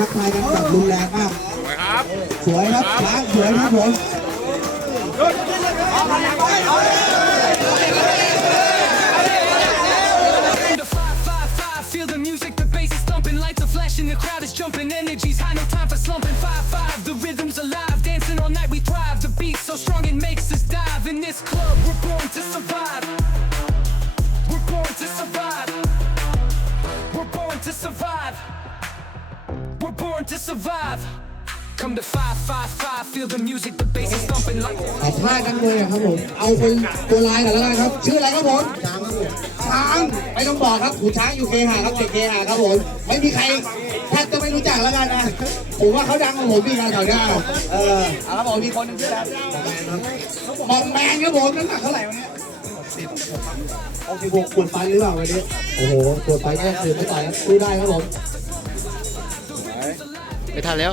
ทักทายกันแบบรุนแรงมาก สวยครับ สวยครับช้างสวยครับผม born to survive. Come to 555, feel the music, the bass is thumping like. ขอพลาดกันเลยอะครับผม เอาเป็นตัวลายกันแล้วกันครับ ชื่ออะไรครับผมช้างไม่ต้องบอกครับหูช้างอยู่เคหาครับเด็กเคหาครับผม ไม่มีใครแทบจะไม่รู้จักแล้วกันนะ ผมว่าเขาดังกว่าผมอีกนะแถวเนี้ยเออเอาครับผมมีคนหนึงชื่ออะไรมองแมนครับผมน้ำหนักเท่าไหร่วันนี้หกสิบหกปวดไปหรือเปล่าวันนี้ โอ้โหปวดไปแน่คือไม่ต่อยครับสู้ได้ครับผม ไม่ทันแล้ว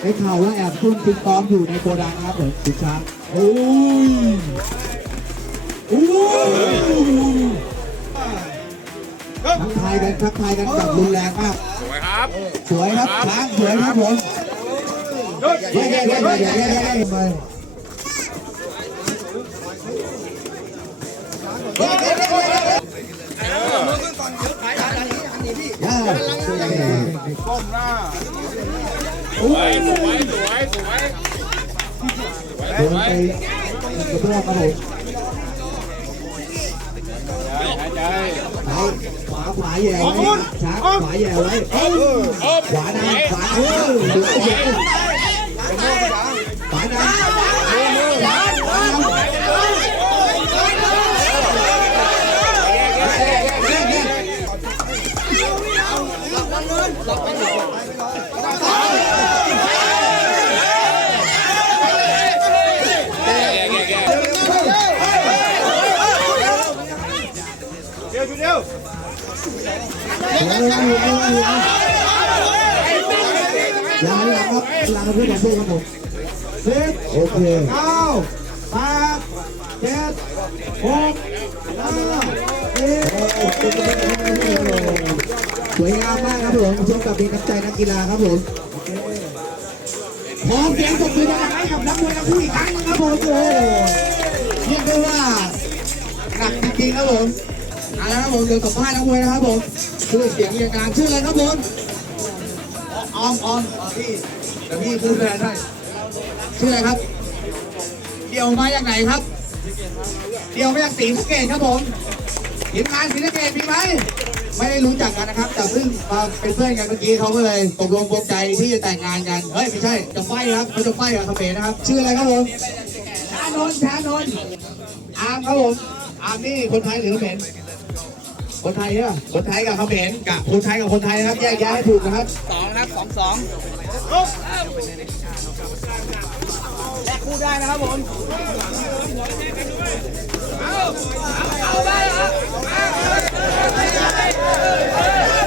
ได้ข่าวว่าแอบซุ่มฟิตซ้อมอยู่ในโกดังนะครับผมสุดช้างโอ้ยโอ้ยทักทายกันทักทายกันแบบรุนแรงมาก สวยครับ สวยครับช้างสวยครับผมเย้เย้เย้เย้เย้เย้ เย้ไปย่าสวยสวยสวยสวยสวยโดนไปกระเพื่อมครับผมหายใจซ้ายขวาขวาแย่ไว้ช้างขวาแย่ไว้เอ้าโอ้ขวาดันขวาเออเดี๋ยวเดี๋ยวขวาดัน ดียวเดี๋ยวเดี๋ยวเดียวอย่าหลังครับหลังพื่อนของพวกครับผมสิบโอเคเก้าแปดเจ็ดหกห้าสี่สวยงามมากครับผมชมกับมีน้ำใจนักกีฬาครับผมขอเสียงตบมือดังให้กับนักมวยทั้งคู่อีกครั้งนึงครับผมโอ้เรียกได้ว่าหนักจริงๆครับผม เอาละครับผมเดี๋ยวสัมภาษณ์นักมวยนะครับผมชื่อเสียงมีอาการชื่ออะไรครับผมออมออมออมพี่เดี๋ยวพี่พูดแทนให้ชื่ออะไรครับ เดี่ยวมาจากไหนครับ เดี่ยวมาจากศรีสะเกษครับผมทีมงานศรีสะเกษมีไหมไม่ได้รู้จักกันนะครับแต่เพิ่งมาเป็นเพื่อนกันเมื่อกี้เขาก็เลยตกลงปลงใจที่จะแต่งงานกันเฮ้ยไม่ใช่จะไฟครับเขาจะไฟกับเขมรนะครับ ชื่ออะไรครับผมชานนท์ชานนท์อาร์มครับผมอาร์มนี่คนไทยหรือเขมร คนไทยใช่ป่ะคนไทยกับเขมรกับคนไทยกับคนไทยนะครับแยกแยะให้ถูกนะครับสองครับสองสองแลกคู่ได้นะครับผมไ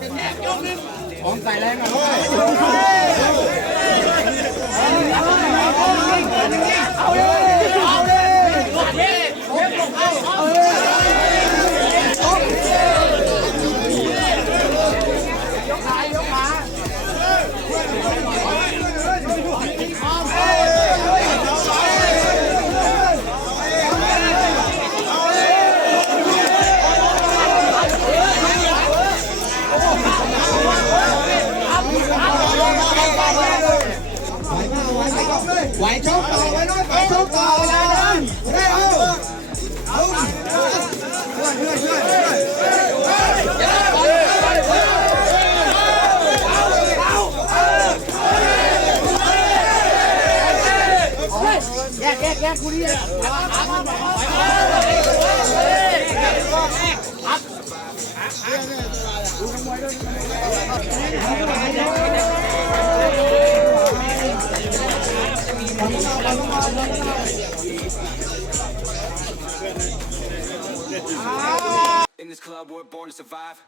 หว In this club, we're born to survive.